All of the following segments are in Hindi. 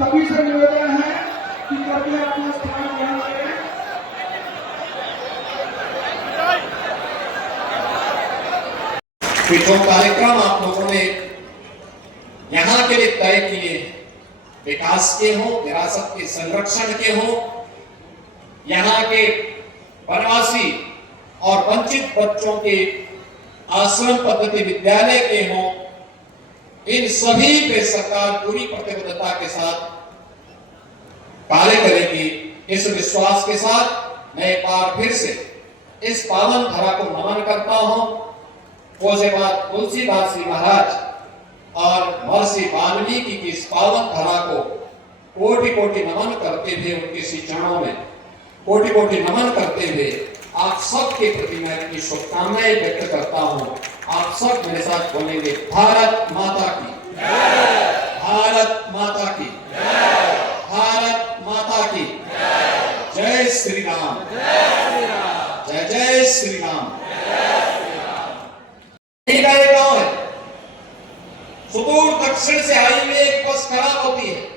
सभी से निवेदन है कि कृपया अपना स्थान ग्रहण करें। जो कार्यक्रम आप लोगों ने यहाँ के लिए तय किए, विकास के हो, विरासत के संरक्षण के हो, यहाँ के वनवासी और वंचित बच्चों के आश्रम पद्धति विद्यालय के हो, इन सभी पे सरकार पूरी प्रतिबद्धता के साथ कार्य करेगी। इस विश्वास के साथ मैं एक बार फिर से इस पावन धरा को नमन करता हूं। पूज्यपाद तुलसीदास जी महाराज और महर्षि वाल्मीकि की इस पावन धरा को कोटि कोटि नमन करते हुए, उनके श्री चरणों में कोटि कोटि नमन करते हुए आप सबके प्रति मैं अपनी शुभकामनाएं व्यक्त करता हूं। आप सब मेरे साथ बोलेंगे, भारत माता की जय, भारत माता की जय, भारत माता की जय, श्री राम, जय जय श्री राम। एक गांव है, सुदूर दक्षिण से आई हुई एक बस खराब होती है।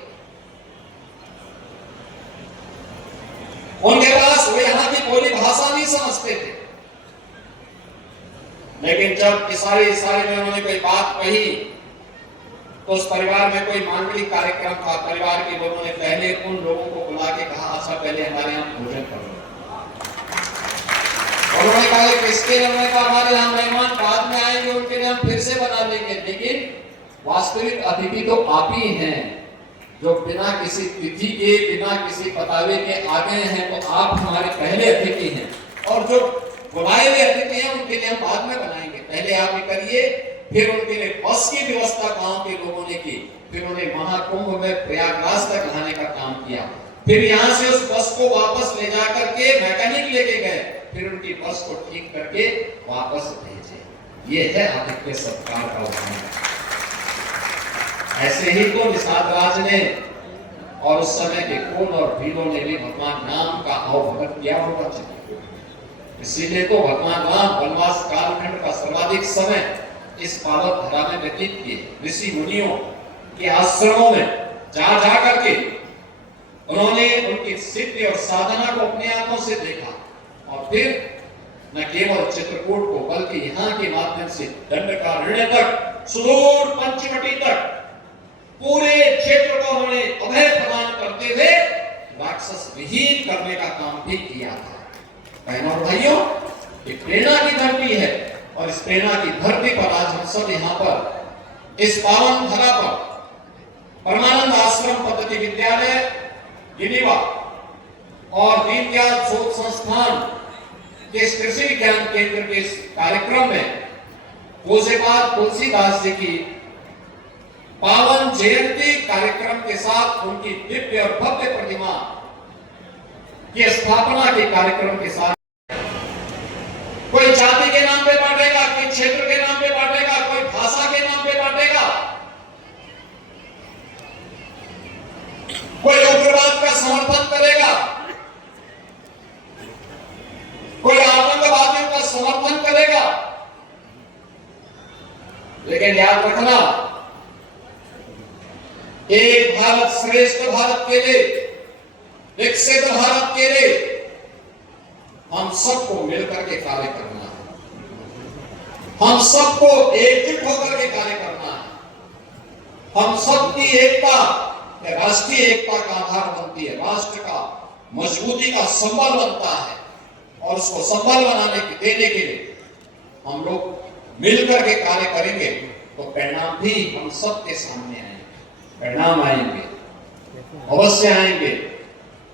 उनके पास वो यहाँ की बोली भाषा नहीं समझते थे, लेकिन जब इशारे में उन्होंने कोई बात कही तो उस परिवार में कोई मांगलिक कार्यक्रम था। परिवार के लोगों ने पहले उन लोगों को बुला के कहा, अच्छा पहले हमारे यहाँ भोजन करो। उन्होंने कहा किसके लिए? हमारे यहाँ मेहमान बाद में आएंगे, उनके लिए हम फिर से बना देंगे। लेकिन वास्तविक अतिथि तो आप ही हैं, जो बिना किसी तिथि के, बिना किसी बतावे के आ गए हैं, तो आप हमारे पहले अतिथि हैं। और जो बुलाए हुए अतिथि हैं उनके लिए हम बाद में बनाएंगे, पहले आप ये करिए। फिर उनके लिए बस की व्यवस्था गांव के लोगों ने की। फिर उन्हें महाकुंभ में प्रयागराज तक लाने का काम किया। फिर यहाँ से उस बस को वापस ले जा करके मैकेनिक लेके गए, फिर उनकी बस को ठीक करके वापस भेजे। ये है आतिथ्य सत्कार का उदाहरण। ऐसे ही तो निषाद राज ने और उस समय के कौन और वीरों ने भी भगवान राम का अवभगत किया होगा। इसीलिए तो भगवान राम वनवास कालखंड का सर्वाधिक समय इस पावन धरा में व्यतीत किए। ऋषि मुनियों के आश्रमों में जा जा करके उन्होंने उनकी सिद्धि और साधना को अपने आंखों से देखा। और फिर न केवल चित्रकूट को बल्कि यहाँ के माध्यम से दंडकारण्य तक, सुदूर पंचवटी तक पूरे क्षेत्र को उन्होंने अभय प्रदान करते हुए राक्षस विहीन करने का काम भी किया था। बहनों और भाइयों, ये प्रेरणा की धरती है और इस प्रेरणा की धरती पर आज हम सब यहाँ पर इस पावन धरा पर परमानंद आश्रम पद्धति विद्यालय गिरिवा और दीनदयाल शोध संस्थान के कृषि विज्ञान केंद्र के इस कार्यक्रम में पूज्यपाद तुलसीदास जी की पावन जयंती कार्यक्रम के साथ उनकी दिव्य और भव्य प्रतिमा की स्थापना के कार्यक्रम के साथ कोई जाति के नाम पे बांटेगा, कोई क्षेत्र के नाम पे बांटेगा, कोई भाषा के नाम पे बांटेगा, कोई उग्रवाद का समर्थन करेगा, कोई आतंकवादियों का समर्थन करेगा। लेकिन याद रखना, एक भारत श्रेष्ठ भारत के लिए, विकसित भारत के लिए हम सबको मिलकर के कार्य करना है। हम सबको एकजुट होकर के कार्य करना है। हम सबकी एकता राष्ट्रीय एकता का आधार बनती है, राष्ट्र का मजबूती का संबल बनता है। और उसको संबल देने के लिए हम लोग मिलकर के कार्य करेंगे तो परिणाम भी हम सबके सामने आएंगे। परिणाम आएंगे, अवश्य आएंगे।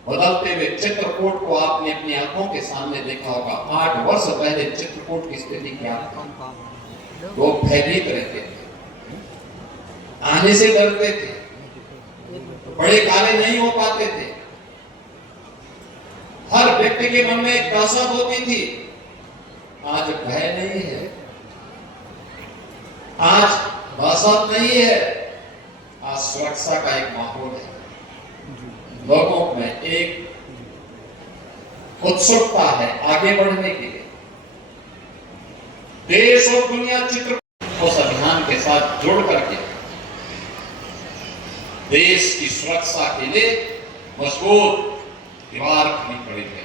बदलते हुए चित्रकूट को आपने अपनी आंखों के सामने देखा होगा। 8 वर्ष पहले चित्रकूट की स्थिति क्या थी? लोग भयभीत रहते थे, आने से डरते थे, बड़े कार्य नहीं हो पाते थे। हर व्यक्ति के मन में एक दहशत होती थी। आज भय नहीं है, आज दहशत नहीं है, आज सुरक्षा का एक माहौल है। लोगों में एक उत्सुकता है आगे बढ़ने के लिए। देश और दुनिया चित्रकूट उस अभियान के साथ जुड़ करके देश की सुरक्षा के लिए मजबूत दीवार खड़ी पड़ी है।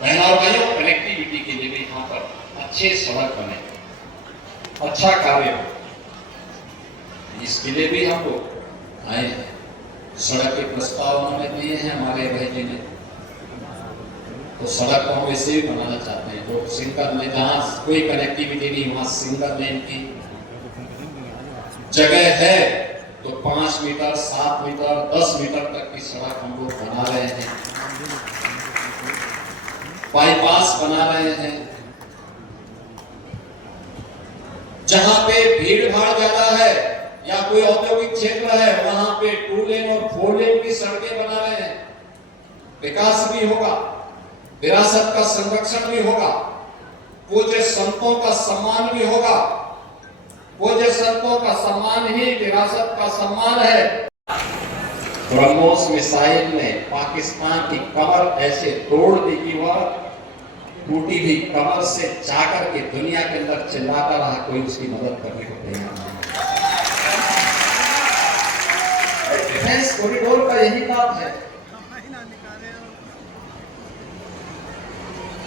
बहनों और भाइयों, कनेक्टिविटी के लिए भी यहाँ पर अच्छे सड़क बने, अच्छा कार्य हो, इसके लिए भी हम लोग आए हैं। सड़क के प्रस्ताव उन्होंने दिए हैं हमारे भाई जी ने, तो सड़क को हम वैसे भी बनाना चाहते हैं। तो सिंगल लेन, जहाँ कोई कनेक्टिविटी नहीं वहां सिंगल लेन की जगह है तो 5 मीटर, 7 मीटर, 10 मीटर तक की सड़क हम लोग बना रहे हैं, बाईपास बना रहे हैं। जहां पे भीड़ भाड़ ज्यादा है या कोई औद्योगिक क्षेत्र है वहां पे 2 लेन और 4 लेन की सड़कें बना रहे हैं। विकास भी होगा, विरासत का संरक्षण भी होगा, पूज्य संतों का सम्मान भी होगा। पूज्य संतों का सम्मान ही विरासत का सम्मान है। ब्रह्मोस मिसाइल ने पाकिस्तान की कमर ऐसे तोड़ दी कि वह टूटी हुई कमर से जाकर के दुनिया के अंदर चिल्लाता रहा, कोई उसकी मदद करने को तैयार नहीं। डिफेंस कॉरिडोर का यही काम है।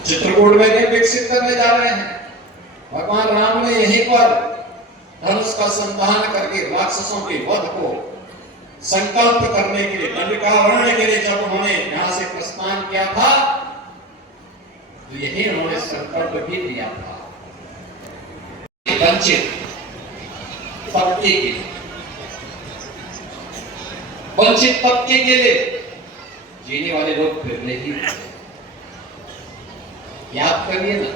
चित्रकूट में भी विकसित करने जा रहे हैं। भगवान राम ने यहीं पर धनुष का संधान करके राक्षसों के वध को संकल्प करने के लिए, दंडकारण्य के लिए जब उन्होंने यहां से प्रस्थान किया था तो यही उन्होंने संकल्प भी लिया था। वंचित तबके के लिए, वंचित तबके के लिए जीने वाले लोग फिर नहीं, याद करिए ना,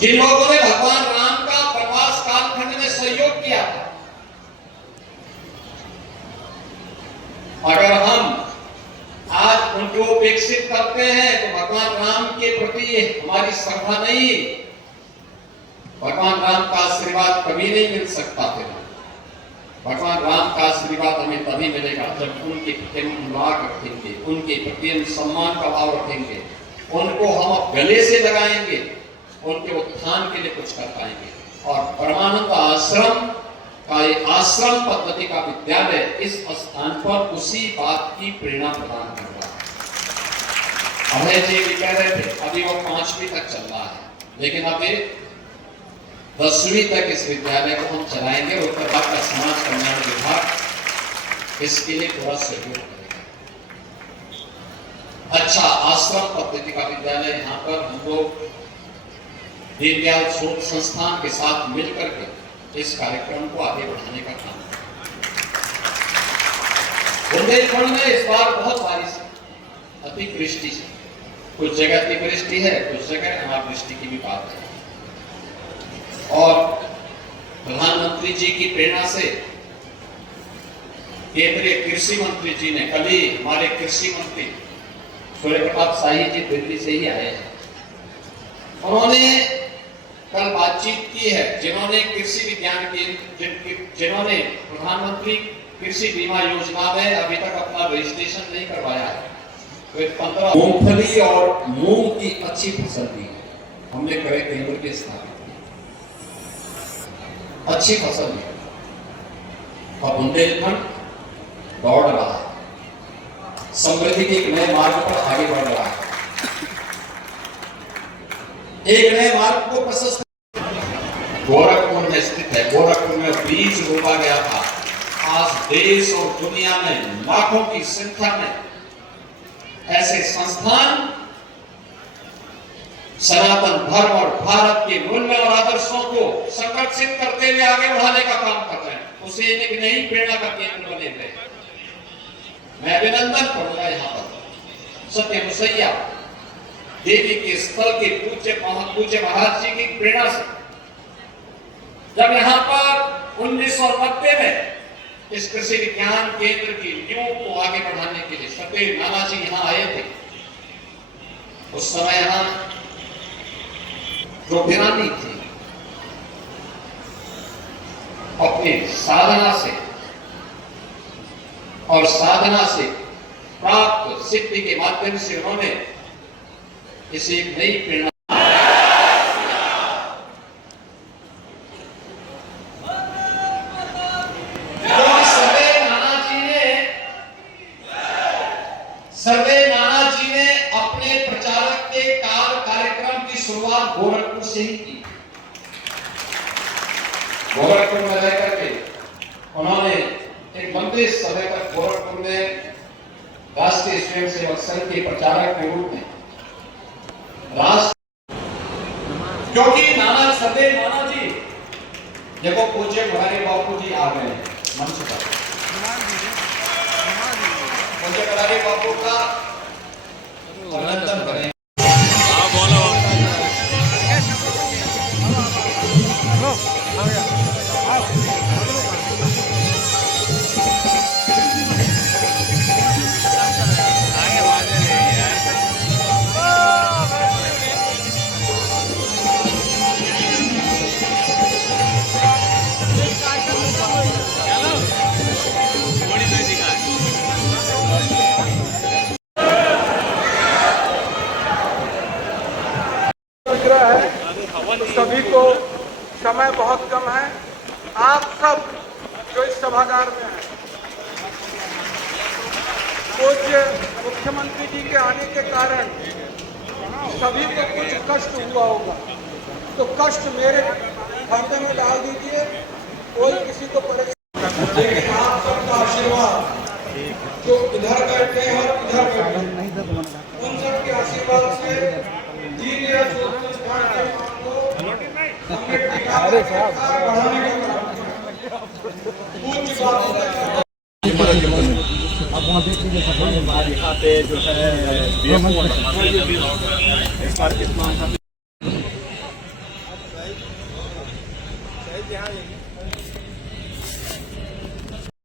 जिन लोगों ने भगवान राम का वनवास कालखंड में सहयोग किया था, अगर हम आज उनको उपेक्षित करते हैं तो भगवान राम के प्रति हमारी श्रद्धा नहीं, भगवान राम का आशीर्वाद कभी नहीं मिल सकता फिर। भगवान राम का आशीर्वाद हमें तभी मिलेगा जब उनके प्रति हम अनुराग रखेंगे, उनके प्रति हम सम्मान का भाव रखेंगे, उनको हम गले से लगाएंगे, उनके उत्थान के लिए कुछ कर पाएंगे। और परमानंद आश्रम का ये आश्रम पद्धति का विद्यालय इस स्थान पर उसी बात की प्रेरणा प्रदान कर रहा है। अभय जी भी कह रहे थे अभी वो 5वीं तक चल रहा है, लेकिन अभी 10वीं तक इस विद्यालय को हम चलाएंगे। उत्तर भारत का समाज कल्याण विभाग इसके लिए पूरा सहयोग करेगा। अच्छा आश्रम पद्धति का विद्यालय यहाँ पर हम लोग दीनदयाल शोध संस्थान के साथ मिलकर के इस कार्यक्रम को आगे बढ़ाने का काम करें। बुंदेलखंड में इस बार बहुत बारिश है, अतिवृष्टि से, कुछ जगह अतिवृष्टि है, कुछ जगह अनावृष्टि की भी बात है। और प्रधानमंत्री जी की प्रेरणा से केंद्रीय कृषि मंत्री जी ने, कल ही हमारे कृषि मंत्री सूर्य प्रताप शाही जी दिल्ली से ही आए हैं, उन्होंने कल बातचीत की है। जिन्होंने कृषि विज्ञान केंद्र, जिन्होंने प्रधानमंत्री कृषि बीमा योजना में अभी तक अपना रजिस्ट्रेशन नहीं करवाया है, तो 15 मूंगफली और मूंग की अच्छी फसल दी है, हमने क्रय केंद्र के स्थापित किए, अच्छी फसल दी। और बुंदेलखंड दौड़ रहा है, समृद्धि के एक नए मार्ग पर आगे बढ़ रहा है, एक नए मार्ग को प्रशस्त। गोरखपुर में स्थित है, गोरखपुर में बीज रोपा गया था। आज देश और दुनिया में लाखों की संख्या में ऐसे संस्थान सनातन धर्म और भारत के मूल्य और आदर्शों को संरक्षित करते हुए आगे बढ़ाने का काम कर रहे हैं, उसे एक नई प्रेरणा का केंद्र बने हुए। मैं अभिनंदन करूंगा यहाँ पर सत्य मुसैया देवी के स्थल के पूज्य महाराज जी की प्रेरणा से, जब यहाँ पर 1990 में इस कृषि विज्ञान केंद्र की नींव को आगे बढ़ाने के लिए सत्येंद्र नाना जी यहाँ आए थे, उस समय यहाँ जो वीरानी थी अपनी साधना से और साधना से प्राप्त सिद्धि के माध्यम से उन्होंने इसे एक नई प्रेरणा। शहीद की। गोरखपुर में रह करके उन्होंने एक लंबे समय तक गोरखपुर में राष्ट्रीय स्वयंसेवक संघ के प्रचारक के रूप में क्योंकि नाना सदैव नाना जी देखो पूज्य मुरारी बापू जी आ गए मंच पर। पूज्य मुरारी बापू का अभिनंदन करें। सभी को समय बहुत कम है। आप सब जो इस सभागार में हैं, पूज्य मुख्यमंत्री जी के आने के कारण सभी को कुछ कष्ट हुआ होगा, तो कष्ट मेरे खाते में डाल दीजिए, कोई किसी को परेशान। लेकिन आप सबका आशीर्वाद जो इधर बैठे हैं और इधर बैठे हैं, उन सबके आशीर्वाद से दीन या अरे साहब आप वहाँ देख लीजिए यहाँ पे जो है